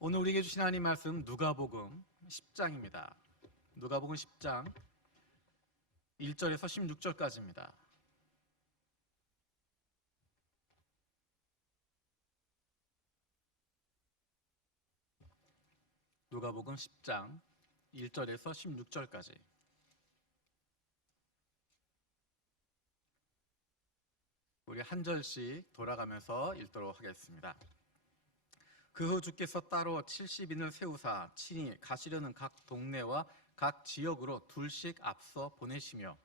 오늘 우리에게 주신 하나님 말씀 누가복음 10장입니다. 누가복음 10장 1절에서 16절까지입니다. 누가복음 10장 1절에서 16절까지. 우리 한 절씩 돌아가면서 읽도록 하겠습니다. 그 후 주께서 따로 70인을 세우사 친히 가시려는 각 동네와 각 지역으로 둘씩 앞서 보내시며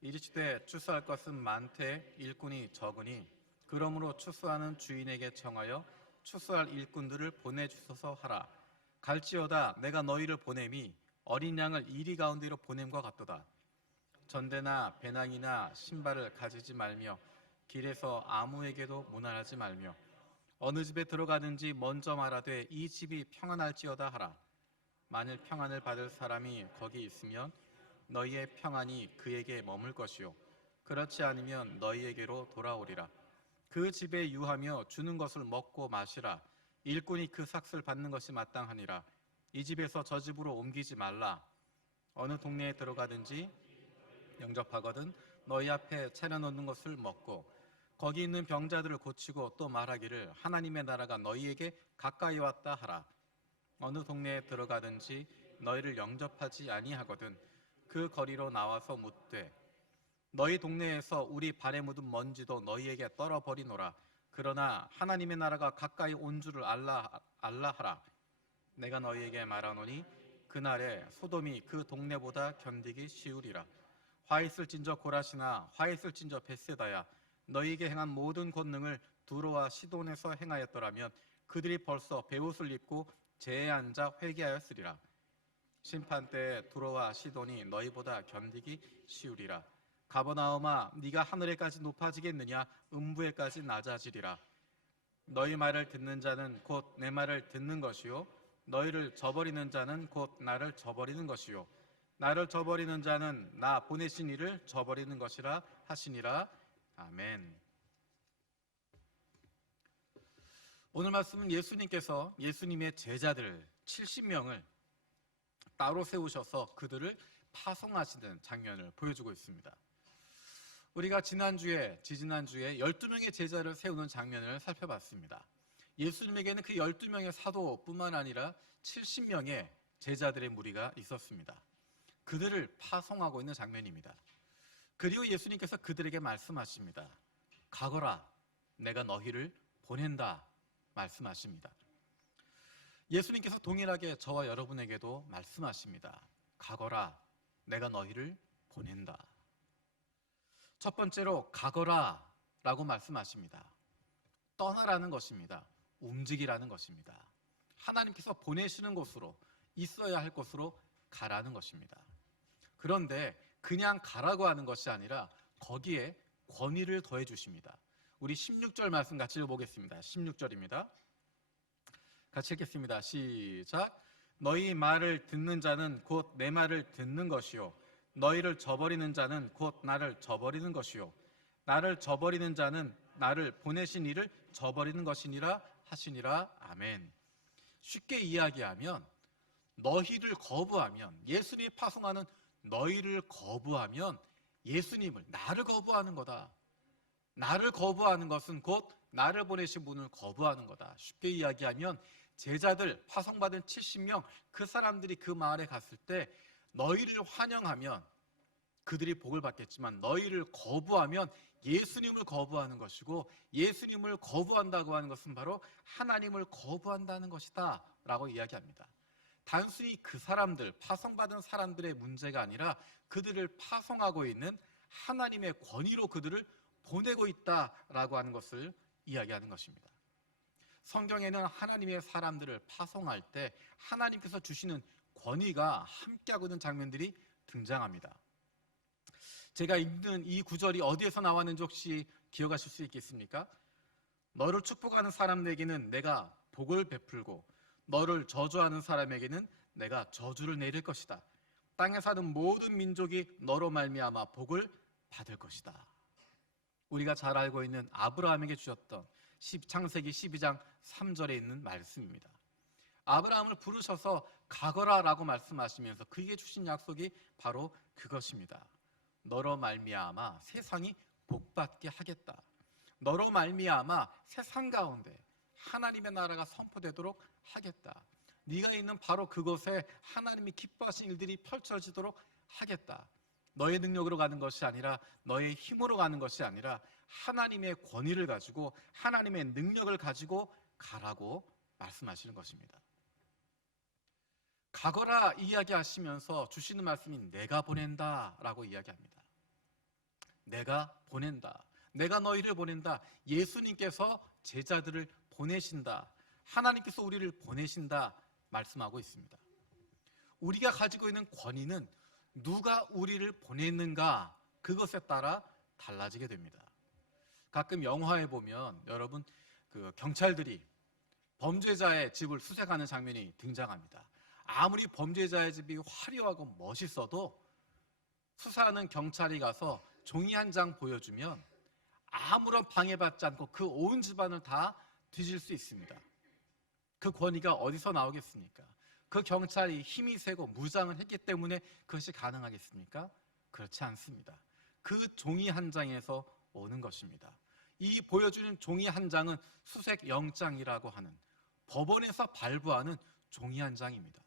이르시되 추수할 것은 많되 일꾼이 적으니 그러므로 추수하는 주인에게 청하여 추수할 일꾼들을 보내주소서 하라. 갈지어다 내가 너희를 보냄이 어린 양을 이리 가운데로 보냄과 같도다. 전대나 배낭이나 신발을 가지지 말며 길에서 아무에게도 문안하지 말며 어느 집에 들어가든지 먼저 말하되 이 집이 평안할지어다 하라. 만일 평안을 받을 사람이 거기 있으면 너희의 평안이 그에게 머물 것이요 그렇지 않으면 너희에게로 돌아오리라. 그 집에 유하며 주는 것을 먹고 마시라. 일꾼이 그 삭슬 받는 것이 마땅하니라. 이 집에서 저 집으로 옮기지 말라. 어느 동네에 들어가든지 영접하거든 너희 앞에 차려놓는 것을 먹고 거기 있는 병자들을 고치고 또 말하기를 하나님의 나라가 너희에게 가까이 왔다 하라. 어느 동네에 들어가든지 너희를 영접하지 아니하거든 그 거리로 나와서 묻되 너희 동네에서 우리 발에 묻은 먼지도 너희에게 떨어버리노라. 그러나 하나님의 나라가 가까이 온 줄을 알라 하라. 내가 너희에게 말하노니 그날에 소돔이 그 동네보다 견디기 쉬우리라. 화 있을진저 고라시나 화 있을진저 벳세다야 너희에게 행한 모든 권능을 두로와 시돈에서 행하였더라면 그들이 벌써 베옷을 입고 제에 앉아 회개하였으리라. 심판 때에 두로와 시돈이 너희보다 견디기 쉬우리라. 가버나움아 네가 하늘에까지 높아지겠느냐 음부에까지 낮아지리라. 너희 말을 듣는 자는 곧 내 말을 듣는 것이요 너희를 저버리는 자는 곧 나를 저버리는 것이요 나를 저버리는 자는 나 보내신 이를 저버리는 것이라 하시니라. 아멘. 오늘 말씀은 예수님께서 예수님의 제자들 70명을 따로 세우셔서 그들을 파송하시는 장면을 보여주고 있습니다. 우리가 지지난주에 12명의 제자를 세우는 장면을 살펴봤습니다. 예수님에게는 그 12명의 사도뿐만 아니라 70명의 제자들의 무리가 있었습니다. 그들을 파송하고 있는 장면입니다. 그리고 예수님께서 그들에게 말씀하십니다. 가거라, 내가 너희를 보낸다 말씀하십니다. 예수님께서 동일하게 저와 여러분에게도 말씀하십니다. 가거라, 내가 너희를 보낸다. 첫 번째로 가거라 라고 말씀하십니다. 떠나라는 것입니다. 움직이라는 것입니다. 하나님께서 보내시는 곳으로, 있어야 할 곳으로 가라는 것입니다. 그런데 그냥 가라고 하는 것이 아니라 거기에 권위를 더해 주십니다. 우리 16절 말씀 같이 읽어보겠습니다. 16절입니다. 같이 읽겠습니다. 시작. 너희 말을 듣는 자는 곧 내 말을 듣는 것이요 너희를 저버리는 자는 곧 나를 저버리는 것이요 나를 저버리는 자는 나를 보내신 이를 저버리는 것이니라 하시니라. 아멘. 쉽게 이야기하면 너희를 거부하면, 예수님이 파송하는 너희를 거부하면 예수님을, 나를 거부하는 거다. 나를 거부하는 것은 곧 나를 보내신 분을 거부하는 거다. 쉽게 이야기하면 제자들, 파송받은 70명, 그 사람들이 그 마을에 갔을 때 너희를 환영하면 그들이 복을 받겠지만 너희를 거부하면 예수님을 거부하는 것이고 예수님을 거부한다고 하는 것은 바로 하나님을 거부한다는 것이다 라고 이야기합니다. 단순히 그 사람들, 파송받은 사람들의 문제가 아니라 그들을 파송하고 있는 하나님의 권위로 그들을 보내고 있다라고 하는 것을 이야기하는 것입니다. 성경에는 하나님의 사람들을 파송할 때 하나님께서 주시는 권위가 함께하고 있는 장면들이 등장합니다. 제가 읽는 이 구절이 어디에서 나왔는지 혹시 기억하실 수 있겠습니까? 너를 축복하는 사람에게는 내가 복을 베풀고 너를 저주하는 사람에게는 내가 저주를 내릴 것이다. 땅에 사는 모든 민족이 너로 말미암아 복을 받을 것이다. 우리가 잘 알고 있는 아브라함에게 주셨던 창세기 12장 3절에 있는 말씀입니다. 아브라함을 부르셔서 가거라라고 말씀하시면서 그에게 주신 약속이 바로 그것입니다. 너로 말미암아 세상이 복받게 하겠다. 너로 말미암아 세상 가운데 하나님의 나라가 선포되도록 하겠다. 네가 있는 바로 그곳에 하나님이 기뻐하신 일들이 펼쳐지도록 하겠다. 너의 능력으로 가는 것이 아니라 너의 힘으로 가는 것이 아니라 하나님의 권위를 가지고 하나님의 능력을 가지고 가라고 말씀하시는 것입니다. 가거라 이야기하시면서 주시는 말씀이 내가 보낸다 라고 이야기합니다. 내가 보낸다. 내가 너희를 보낸다. 예수님께서 제자들을 보내신다. 하나님께서 우리를 보내신다 말씀하고 있습니다. 우리가 가지고 있는 권위는 누가 우리를 보냈는가 그것에 따라 달라지게 됩니다. 가끔 영화에 보면 여러분 경찰들이 범죄자의 집을 수색하는 장면이 등장합니다. 아무리 범죄자의 집이 화려하고 멋있어도 수사하는 경찰이 가서 종이 한 장 보여주면 아무런 방해받지 않고 그 온 집안을 다 뒤질 수 있습니다. 그 권위가 어디서 나오겠습니까? 그 경찰이 힘이 세고 무장을 했기 때문에 그것이 가능하겠습니까? 그렇지 않습니다. 그 종이 한 장에서 오는 것입니다. 이 보여주는 종이 한 장은 수색 영장이라고 하는 법원에서 발부하는 종이 한 장입니다.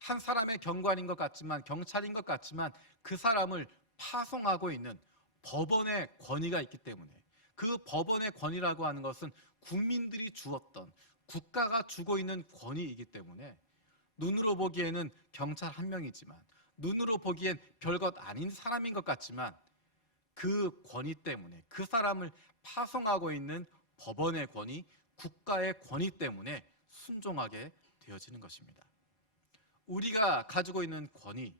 한 사람의 경관인 것 같지만 경찰인 것 같지만 그 사람을 파송하고 있는 법원의 권위가 있기 때문에 그 법원의 권위라고 하는 것은 국민들이 주었던 국가가 주고 있는 권위이기 때문에 눈으로 보기에는 경찰 한 명이지만 눈으로 보기엔 별것 아닌 사람인 것 같지만 그 권위 때문에 그 사람을 파송하고 있는 법원의 권위, 국가의 권위 때문에 순종하게 되어지는 것입니다. 우리가 가지고 있는 권위,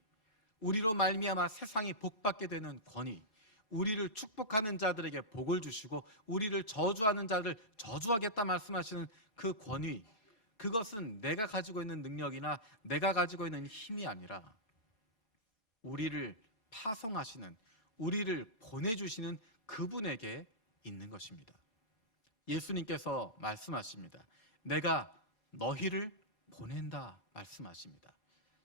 우리로 말미암아 세상이 복받게 되는 권위, 우리를 축복하는 자들에게 복을 주시고 우리를 저주하는 자를 저주하겠다 말씀하시는 그 권위, 그것은 내가 가지고 있는 능력이나 내가 가지고 있는 힘이 아니라 우리를 파송하시는, 우리를 보내주시는 그분에게 있는 것입니다. 예수님께서 말씀하십니다. 내가 너희를 보낸다 말씀하십니다.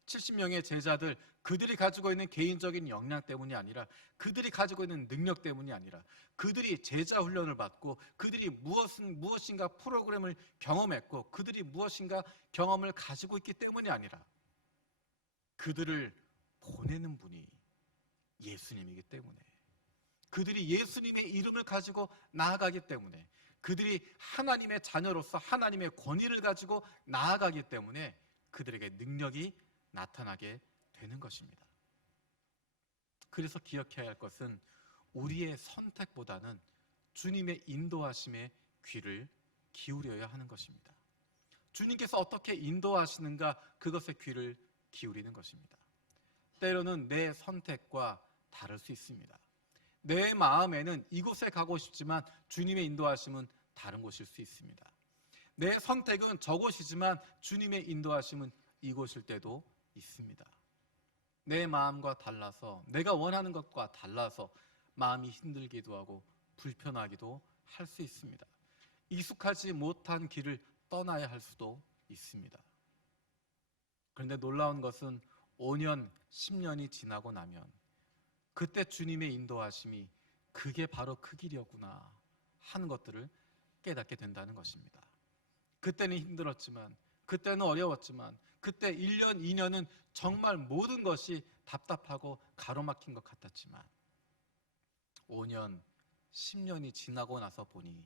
70명의 제자들, 그들이 가지고 있는 개인적인 역량 때문이 아니라 그들이 가지고 있는 능력 때문이 아니라 그들이 제자 훈련을 받고 그들이 무엇인가 프로그램을 경험했고 그들이 무엇인가 경험을 가지고 있기 때문이 아니라 그들을 보내는 분이 예수님이기 때문에 그들이 예수님의 이름을 가지고 나아가기 때문에 그들이 하나님의 자녀로서 하나님의 권위를 가지고 나아가기 때문에 그들에게 능력이 나타나게 되는 것입니다. 그래서 기억해야 할 것은 우리의 선택보다는 주님의 인도하심에 귀를 기울여야 하는 것입니다. 주님께서 어떻게 인도하시는가 그것에 귀를 기울이는 것입니다. 때로는 내 선택과 다를 수 있습니다. 내 마음에는 이곳에 가고 싶지만 주님의 인도하심은 다른 곳일 수 있습니다. 내 선택은 저곳이지만 주님의 인도하심은 이곳일 때도 있습니다. 내 마음과 달라서 내가 원하는 것과 달라서 마음이 힘들기도 하고 불편하기도 할 수 있습니다. 익숙하지 못한 길을 떠나야 할 수도 있습니다. 그런데 놀라운 것은 5년, 10년이 지나고 나면 그때 주님의 인도하심이 그게 바로 그 길이었구나 하는 것들을 깨닫게 된다는 것입니다. 그때는 힘들었지만 그때는 어려웠지만 그때 1년, 2년은 정말 모든 것이 답답하고 가로막힌 것 같았지만 5년, 10년이 지나고 나서 보니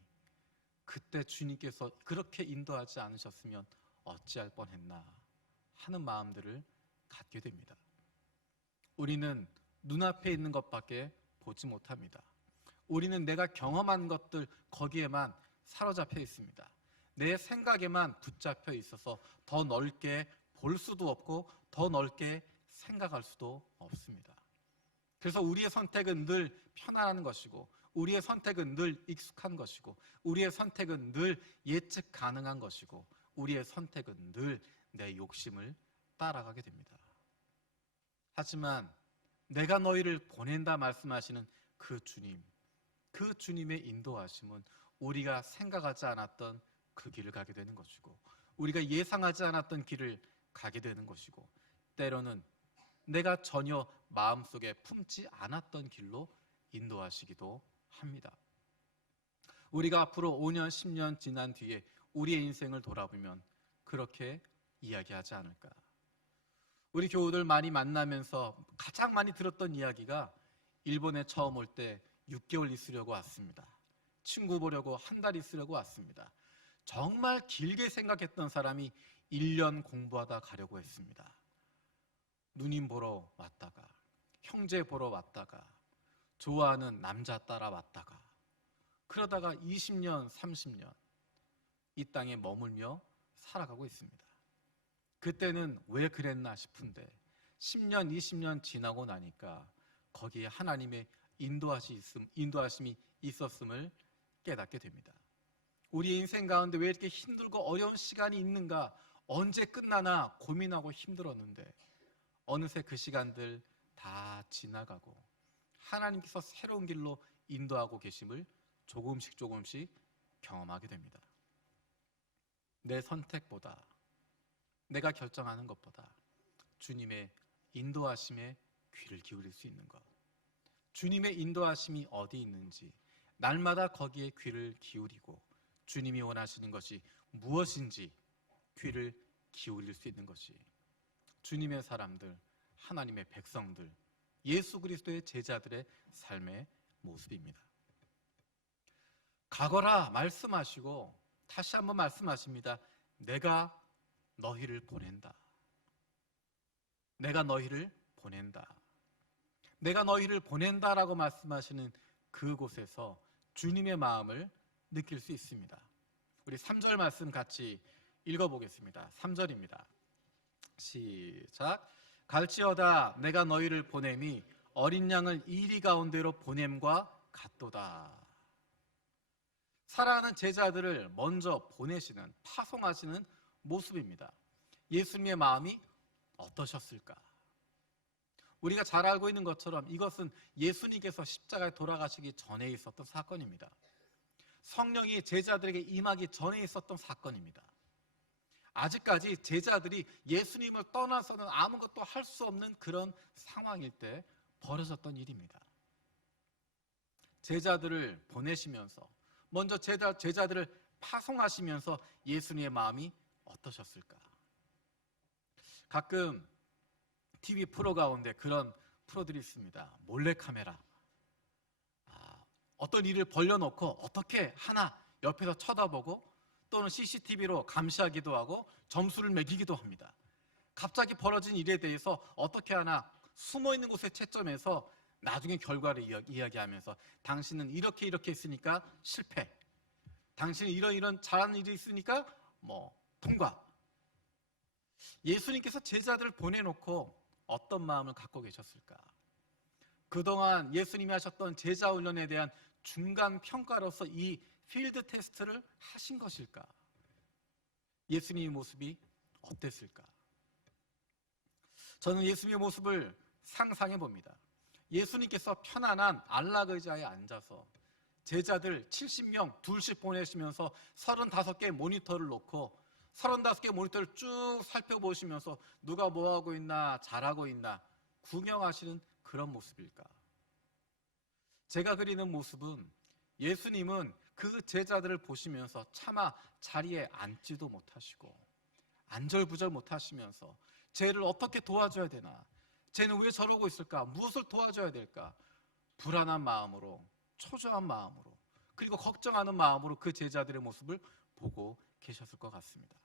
그때 주님께서 그렇게 인도하지 않으셨으면 어찌할 뻔했나 하는 마음들을 갖게 됩니다. 우리는 눈앞에 있는 것밖에 보지 못합니다. 우리는 내가 경험한 것들 거기에만 사로잡혀 있습니다. 내 생각에만 붙잡혀 있어서 더 넓게 볼 수도 없고 더 넓게 생각할 수도 없습니다. 그래서 우리의 선택은 늘 편안한 것이고 우리의 선택은 늘 익숙한 것이고 우리의 선택은 늘 예측 가능한 것이고 우리의 선택은 늘 내 욕심을 따라가게 됩니다. 하지만 내가 너희를 보낸다 말씀하시는 그 주님, 그 주님의 인도하심은 우리가 생각하지 않았던 그 길을 가게 되는 것이고 우리가 예상하지 않았던 길을 가게 되는 것이고, 때로는 내가 전혀 마음속에 품지 않았던 길로 인도하시기도 합니다. 우리가 앞으로 5년, 10년 지난 뒤에 우리의 인생을 돌아보면 그렇게 이야기하지 않을까. 우리 교우들 많이 만나면서 가장 많이 들었던 이야기가 일본에 처음 올 때 6개월 있으려고 왔습니다. 친구 보려고 한 달 있으려고 왔습니다. 정말 길게 생각했던 사람이 1년 공부하다 가려고 했습니다. 누님 보러 왔다가, 형제 보러 왔다가, 좋아하는 남자 따라 왔다가, 그러다가 20년, 30년 이 땅에 머물며 살아가고 있습니다. 그때는 왜 그랬나 싶은데 10년, 20년 지나고 나니까 거기에 하나님의 인도하심이 있었음을 깨닫게 됩니다. 우리의 인생 가운데 왜 이렇게 힘들고 어려운 시간이 있는가, 언제 끝나나 고민하고 힘들었는데 어느새 그 시간들 다 지나가고 하나님께서 새로운 길로 인도하고 계심을 조금씩 경험하게 됩니다. 내 선택보다, 내가 결정하는 것보다 주님의 인도하심에 귀를 기울일 수 있는 것, 주님의 인도하심이 어디 있는지 날마다 거기에 귀를 기울이고 주님이 원하시는 것이 무엇인지 귀를 기울일 수 있는 것이 주님의 사람들, 하나님의 백성들, 예수 그리스도의 제자들의 삶의 모습입니다. 가거라 말씀하시고 다시 한번 말씀하십니다. 내가 너희를 보낸다. 내가 너희를 보낸다. 내가 너희를 보낸다라고 말씀하시는 그곳에서 주님의 마음을 느낄 수 있습니다. 우리 3절 말씀 같이 읽어보겠습니다. 3절입니다. 시작. 갈지어다 내가 너희를 보냄이 어린 양을 이리 가운데로 보냄과 같도다. 사랑하는 제자들을 먼저 보내시는, 파송하시는 모습입니다. 예수님의 마음이 어떠셨을까? 우리가 잘 알고 있는 것처럼 이것은 예수님께서 십자가에 돌아가시기 전에 있었던 사건입니다. 성령이 제자들에게 임하기 전에 있었던 사건입니다. 아직까지 제자들이 예수님을 떠나서는 아무것도 할 수 없는 그런 상황일 때 벌어졌던 일입니다. 제자들을 보내시면서, 먼저 제자들을 파송하시면서 예수님의 마음이 어떠셨을까? 가끔 TV 프로 가운데 그런 프로들이 있습니다. 몰래카메라. 어떤 일을 벌려놓고 어떻게 하나 옆에서 쳐다보고 또는 CCTV로 감시하기도 하고 점수를 매기기도 합니다. 갑자기 벌어진 일에 대해서 어떻게 하나 숨어있는 곳에 채점해서 나중에 결과를 이야기하면서 당신은 이렇게 했으니까 실패, 당신은 이런 잘하는 일이 있으니까 통과. 예수님께서 제자들을 보내놓고 어떤 마음을 갖고 계셨을까? 그동안 예수님이 하셨던 제자 훈련에 대한 중간 평가로서 이 필드 테스트를 하신 것일까? 예수님의 모습이 어땠을까? 저는 예수님의 모습을 상상해 봅니다. 예수님께서 편안한 안락 의자에 앉아서 제자들 70명 둘씩 보내시면서 35개의 모니터를 놓고 35개의 모니터를 쭉 살펴보시면서 누가 뭐하고 있나, 잘하고 있나 구경하시는 그런 모습일까? 제가 그리는 모습은 예수님은 그 제자들을 보시면서 차마 자리에 앉지도 못하시고 안절부절 못하시면서 쟤를 어떻게 도와줘야 되나, 쟤는 왜 저러고 있을까, 무엇을 도와줘야 될까, 불안한 마음으로, 초조한 마음으로, 그리고 걱정하는 마음으로 그 제자들의 모습을 보고 계셨을 것 같습니다.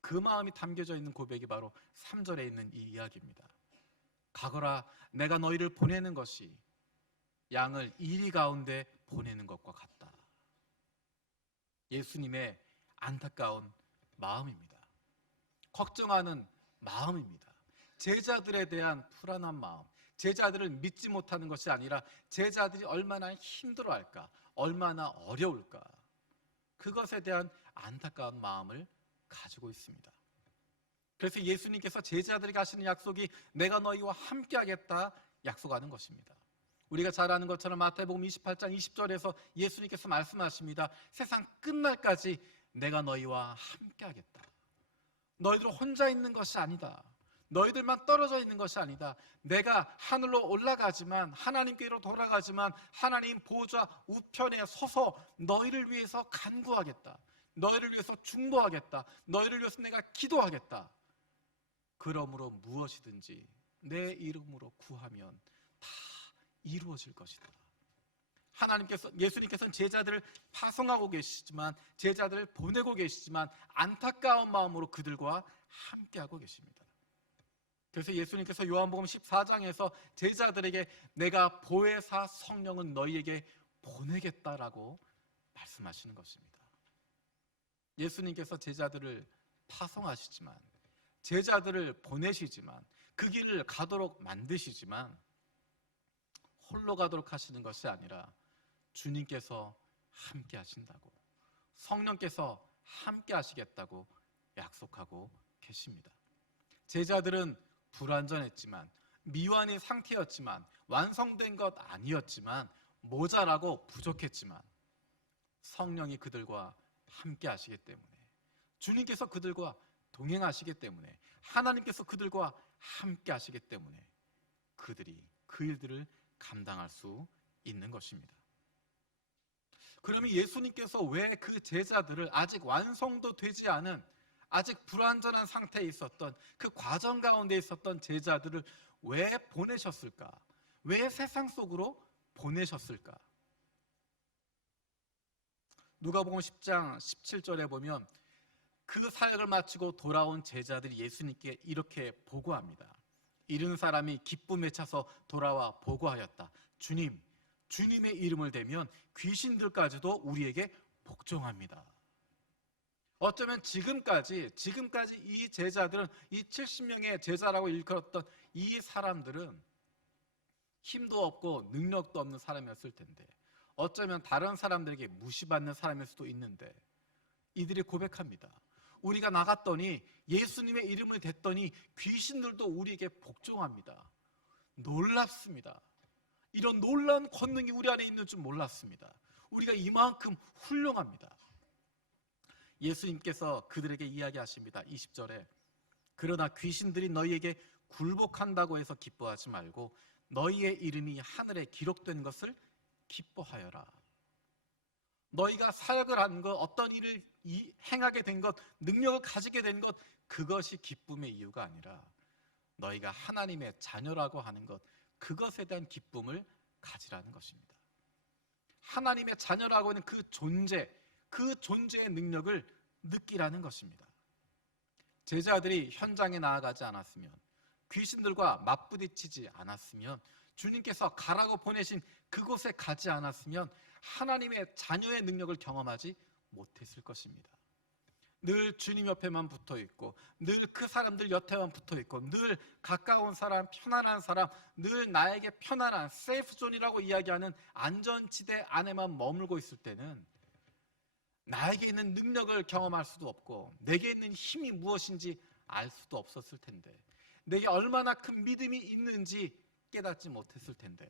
그 마음이 담겨져 있는 고백이 바로 3절에 있는 이 이야기입니다. 가거라 내가 너희를 보내는 것이 양을 이리 가운데 보내는 것과 같다. 예수님의 안타까운 마음입니다. 걱정하는 마음입니다. 제자들에 대한 불안한 마음, 제자들을 믿지 못하는 것이 아니라 제자들이 얼마나 힘들어할까, 얼마나 어려울까, 그것에 대한 안타까운 마음을 가지고 있습니다. 그래서 예수님께서 제자들에게 하시는 약속이 내가 너희와 함께 하겠다 약속하는 것입니다. 우리가 잘 아는 것처럼 마태복음 28장 20절에서 예수님께서 말씀하십니다. 세상 끝날까지 내가 너희와 함께 하겠다. 너희들 혼자 있는 것이 아니다. 너희들만 떨어져 있는 것이 아니다. 내가 하늘로 올라가지만, 하나님께로 돌아가지만 하나님 보좌 우편에 서서 너희를 위해서 간구하겠다. 너희를 위해서 중보하겠다. 너희를 위해서 내가 기도하겠다. 그러므로 무엇이든지 내 이름으로 구하면 다 이루어질 것이다. 예수님께서는 제자들을 파송하고 계시지만, 제자들을 보내고 계시지만 안타까운 마음으로 그들과 함께하고 계십니다. 그래서 예수님께서 요한복음 14장에서 제자들에게 내가 보혜사 성령은 너희에게 보내겠다라고 말씀하시는 것입니다. 예수님께서 제자들을 파송하시지만, 제자들을 보내시지만, 그 길을 가도록 만드시지만 홀로 가도록 하시는 것이 아니라 주님께서 함께 하신다고, 성령께서 함께 하시겠다고 약속하고 계십니다. 제자들은 불완전했지만, 미완의 상태였지만, 완성된 것 아니었지만, 모자라고 부족했지만 성령이 그들과 함께 하시기 때문에, 주님께서 그들과 동행하시기 때문에, 하나님께서 그들과 함께 하시기 때문에 그들이 그 일들을 감당할 수 있는 것입니다. 그러면 예수님께서 왜 그 제자들을 아직 완성도 되지 않은, 아직 불완전한 상태에 있었던, 그 과정 가운데 있었던 제자들을 왜 보내셨을까? 왜 세상 속으로 보내셨을까? 누가복음 10장 17절에 보면 그 사역을 마치고 돌아온 제자들이 예수님께 이렇게 보고합니다. 잃은 사람이 기쁨에 차서 돌아와 보고하였다. 주님, 주님의 이름을 대면 귀신들까지도 우리에게 복종합니다. 어쩌면 지금까지 이 제자들은, 이 70명의 제자라고 일컬었던 이 사람들은 힘도 없고 능력도 없는 사람이었을 텐데, 어쩌면 다른 사람들에게 무시받는 사람일 수도 있는데, 이들이 고백합니다. 우리가 나갔더니, 예수님의 이름을 댔더니 귀신들도 우리에게 복종합니다. 놀랍습니다. 이런 놀라운 권능이 우리 안에 있는 줄 몰랐습니다. 우리가 이만큼 훌륭합니다. 예수님께서 그들에게 이야기하십니다. 20절에 그러나 귀신들이 너희에게 굴복한다고 해서 기뻐하지 말고 너희의 이름이 하늘에 기록된 것을 기뻐하여라. 너희가 사역을 한 것, 어떤 일을 행하게 된 것, 능력을 가지게 된 것, 그것이 기쁨의 이유가 아니라 너희가 하나님의 자녀라고 하는 것, 그것에 대한 기쁨을 가지라는 것입니다. 하나님의 자녀라고 하는 그 존재의 능력을 느끼라는 것입니다. 제자들이 현장에 나아가지 않았으면, 귀신들과 맞부딪히지 않았으면, 주님께서 가라고 보내신 그곳에 가지 않았으면 하나님의 자녀의 능력을 경험하지 못했을 것입니다. 늘 주님 옆에만 붙어 있고, 늘 그 사람들 옆에만 붙어 있고, 늘 가까운 사람, 편안한 사람, 늘 나에게 편안한 세이프존이라고 이야기하는 안전지대 안에만 머물고 있을 때는 나에게 있는 능력을 경험할 수도 없고, 내게 있는 힘이 무엇인지 알 수도 없었을 텐데, 내게 얼마나 큰 믿음이 있는지 깨닫지 못했을 텐데,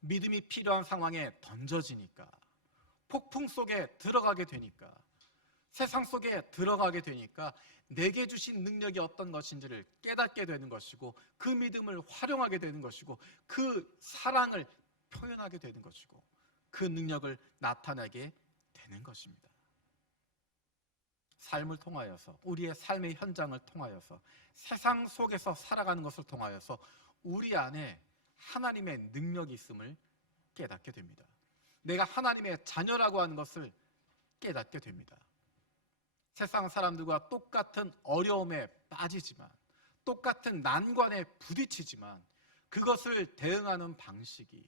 믿음이 필요한 상황에 던져지니까, 폭풍 속에 들어가게 되니까, 세상 속에 들어가게 되니까 내게 주신 능력이 어떤 것인지를 깨닫게 되는 것이고, 그 믿음을 활용하게 되는 것이고, 그 사랑을 표현하게 되는 것이고, 그 능력을 나타내게 되는 것입니다. 삶을 통하여서, 우리의 삶의 현장을 통하여서, 세상 속에서 살아가는 것을 통하여서 우리 안에 하나님의 능력이 있음을 깨닫게 됩니다. 내가 하나님의 자녀라고 하는 것을 깨닫게 됩니다. 세상 사람들과 똑같은 어려움에 빠지지만, 똑같은 난관에 부딪히지만, 그것을 대응하는 방식이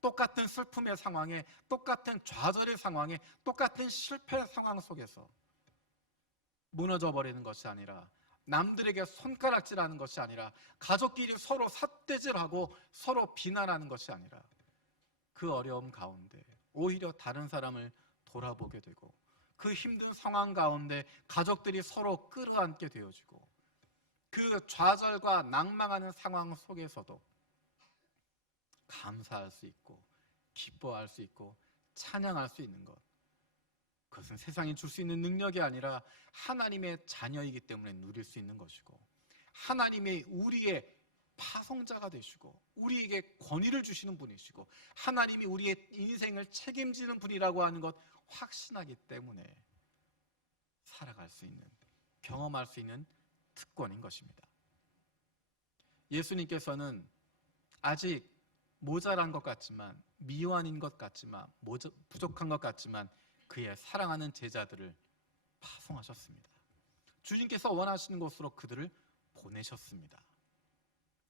똑같은 슬픔의 상황에, 똑같은 좌절의 상황에, 똑같은 실패 상황 속에서 무너져 버리는 것이 아니라, 남들에게 손가락질하는 것이 아니라, 가족끼리 서로 삿대질하고 서로 비난하는 것이 아니라, 그 어려움 가운데 오히려 다른 사람을 돌아보게 되고, 그 힘든 상황 가운데 가족들이 서로 끌어안게 되어지고, 그 좌절과 낭망하는 상황 속에서도 감사할 수 있고, 기뻐할 수 있고, 찬양할 수 있는 것, 그것은 세상이 줄 수 있는 능력이 아니라 하나님의 자녀이기 때문에 누릴 수 있는 것이고, 하나님의 우리의 파송자가 되시고 우리에게 권위를 주시는 분이시고 하나님이 우리의 인생을 책임지는 분이라고 하는 것 확신하기 때문에 살아갈 수 있는, 경험할 수 있는 특권인 것입니다. 예수님께서는 아직 모자란 것 같지만, 미완인 것 같지만, 부족한 것 같지만 그의 사랑하는 제자들을 파송하셨습니다. 주님께서 원하시는 곳으로 그들을 보내셨습니다.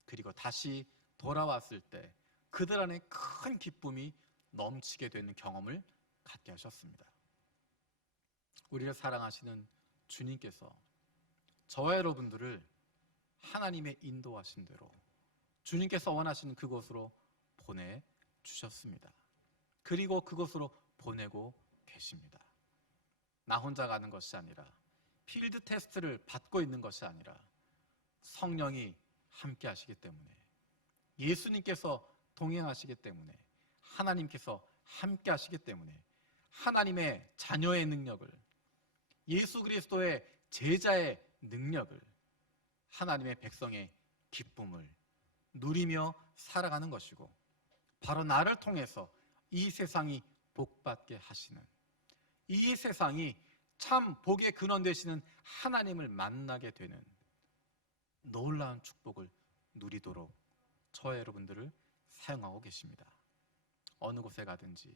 그리고 다시 돌아왔을 때 그들 안에 큰 기쁨이 넘치게 되는 경험을 갖게 하셨습니다. 우리를 사랑하시는 주님께서 저와 여러분들을 하나님의 인도하신 대로 주님께서 원하시는 그곳으로 보내주셨습니다. 그리고 그곳으로 보내고 계십니다. 나 혼자 가는 것이 아니라, 필드 테스트를 받고 있는 것이 아니라 성령이 함께 하시기 때문에, 예수님께서 동행하시기 때문에, 하나님께서 함께 하시기 때문에 하나님의 자녀의 능력을, 예수 그리스도의 제자의 능력을, 하나님의 백성의 기쁨을 누리며 살아가는 것이고, 바로 나를 통해서 이 세상이 복받게 하시는, 이 세상이 참 복의 근원 되시는 하나님을 만나게 되는 놀라운 축복을 누리도록 저와 여러분들을 사용하고 계십니다. 어느 곳에 가든지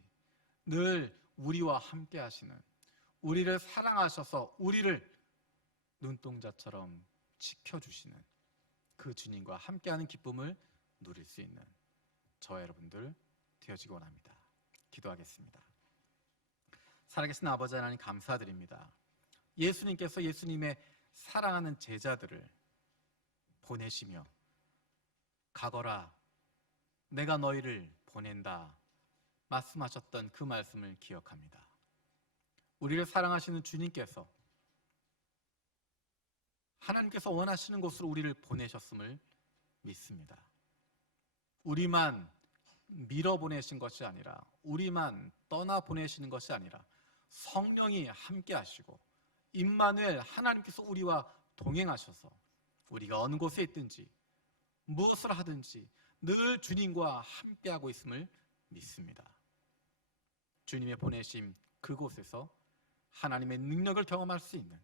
늘 우리와 함께 하시는, 우리를 사랑하셔서 우리를 눈동자처럼 지켜주시는 그 주님과 함께하는 기쁨을 누릴 수 있는 저와 여러분들 되어지기 원합니다. 기도하겠습니다. 살아계신 아버지 하나님, 감사드립니다. 예수님께서 예수님의 사랑하는 제자들을 보내시며 가거라, 내가 너희를 보낸다 말씀하셨던 그 말씀을 기억합니다. 우리를 사랑하시는 주님께서, 하나님께서 원하시는 곳으로 우리를 보내셨음을 믿습니다. 우리만 밀어보내신 것이 아니라, 우리만 떠나보내시는 것이 아니라 성령이 함께 하시고 임마누엘, 하나님께서 우리와 동행하셔서 우리가 어느 곳에 있든지 무엇을 하든지 늘 주님과 함께하고 있음을 믿습니다. 주님의 보내심 그곳에서 하나님의 능력을 경험할 수 있는,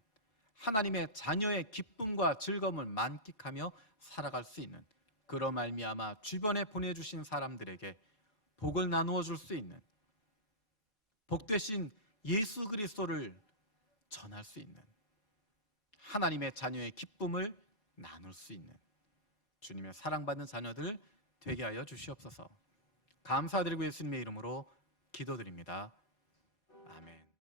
하나님의 자녀의 기쁨과 즐거움을 만끽하며 살아갈 수 있는, 그로 말미암아 주변에 보내주신 사람들에게 복을 나누어 줄 수 있는, 복되신 예수 그리스도를 전할 수 있는, 하나님의 자녀의 기쁨을 나눌 수 있는 주님의 사랑받는 자녀들 되게 하여 주시옵소서. 감사드리고 예수님의 이름으로 기도드립니다.